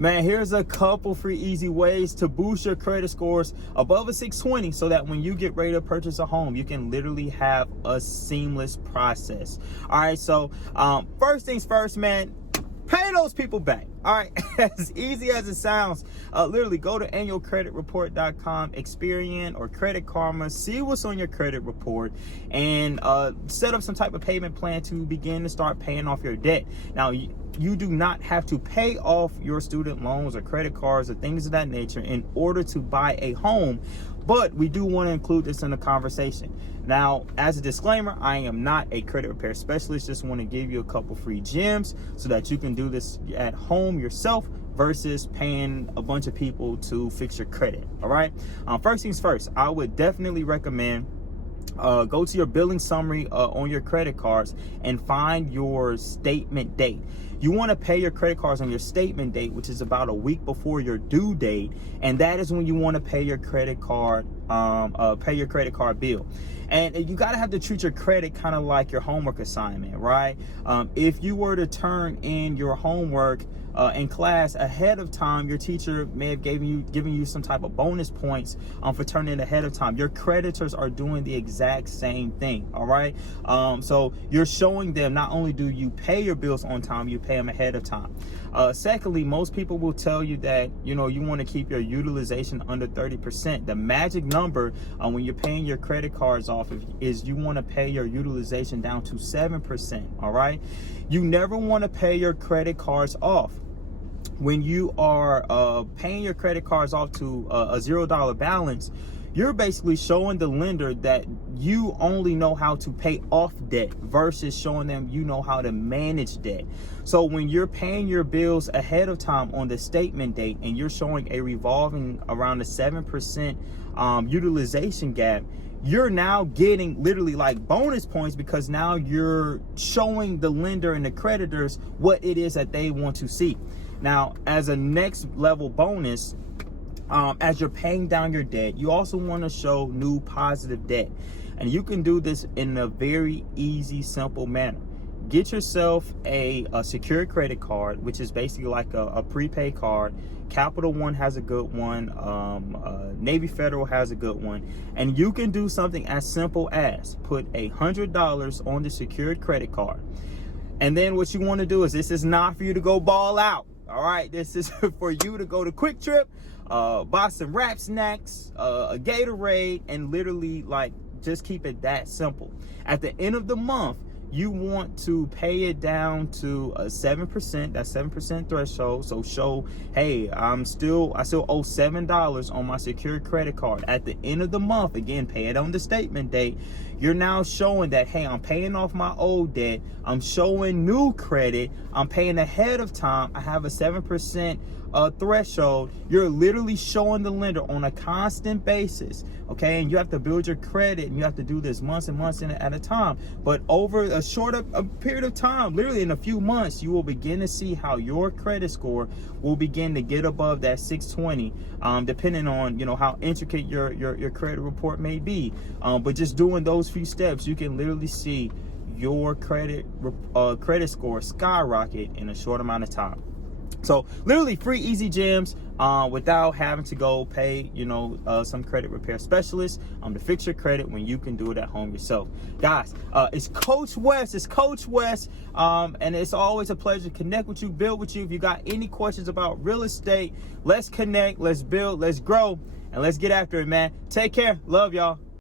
Man, here's a couple free easy ways to boost your credit scores above a 620 so that when you get ready to purchase a home, you can literally have a seamless process. All right, so first things first, man, pay those people back. All right, as easy as it sounds, literally go to annualcreditreport.com, Experian or Credit Karma, see what's on your credit report, and set up some type of payment plan to begin to start paying off your debt. Now, you do not have to pay off your student loans or credit cards or things of that nature in order to buy a home, but we do want to include this in the conversation. Now, as a disclaimer, I am not a credit repair specialist. Just want to give you a couple free gems so that you can do this at home yourself versus paying a bunch of people to fix your credit. All right. First things first, I would definitely recommend go to your billing summary on your credit cards and find your statement date. You want to pay your credit cards on your statement date, which is about a week before your due date, and that is when you want to pay your credit card bill. And you got to have to treat your credit kind of like your homework assignment, right? If you were to turn in your homework in class ahead of time, your teacher may have given you some type of bonus points for turning it ahead of time. Your creditors are doing the exact same thing. All right. So you're showing them not only do you pay your bills on time, you pay them ahead of time. Secondly, most people will tell you that, you want to keep your utilization under 30%. The magic number when you're paying your credit cards off is you want to pay your utilization down to 7%. All right. You never want to pay your credit cards off. When you are paying your credit cards off to a $0 balance, you're basically showing the lender that you only know how to pay off debt versus showing them you know how to manage debt. So when you're paying your bills ahead of time on the statement date and you're showing a revolving around the 7% utilization gap, you're now getting literally like bonus points because now you're showing the lender and the creditors what it is that they want to see. Now, as a next level bonus, as you're paying down your debt, you also want to show new positive debt. And you can do this in a very easy, simple manner. Get yourself a secured credit card, which is basically like a prepaid card. Capital One has a good one. Navy Federal has a good one. And you can do something as simple as put $100 on the secured credit card. And then what you want to do is, this is not for you to go ball out. All right, this is for you to go to Quick Trip, buy some wrap snacks, a Gatorade, and literally like just keep it that simple. At the end of the month, you want to pay it down to a 7%, that 7% threshold. So show, hey, I still owe $7 on my secured credit card. At the end of the month, again, pay it on the statement date. You're now showing that, hey, I'm paying off my old debt. I'm showing new credit. I'm paying ahead of time. I have a 7% threshold. You're literally showing the lender on a constant basis, okay? And you have to build your credit, and you have to do this months and months at a time. But over a shorter period of time, literally in a few months, you will begin to see how your credit score will begin to get above that 620, depending on how intricate your credit report may be. But just doing those few steps, you can literally see your credit score skyrocket in a short amount of time. So literally free easy gems without having to go pay some credit repair specialists to fix your credit when you can do it at home yourself. Guys, it's Coach Wes. And it's always a pleasure to connect with you, build with you. If you got any questions about real estate, let's connect, let's build, let's grow, and let's get after it, man. Take care. Love y'all.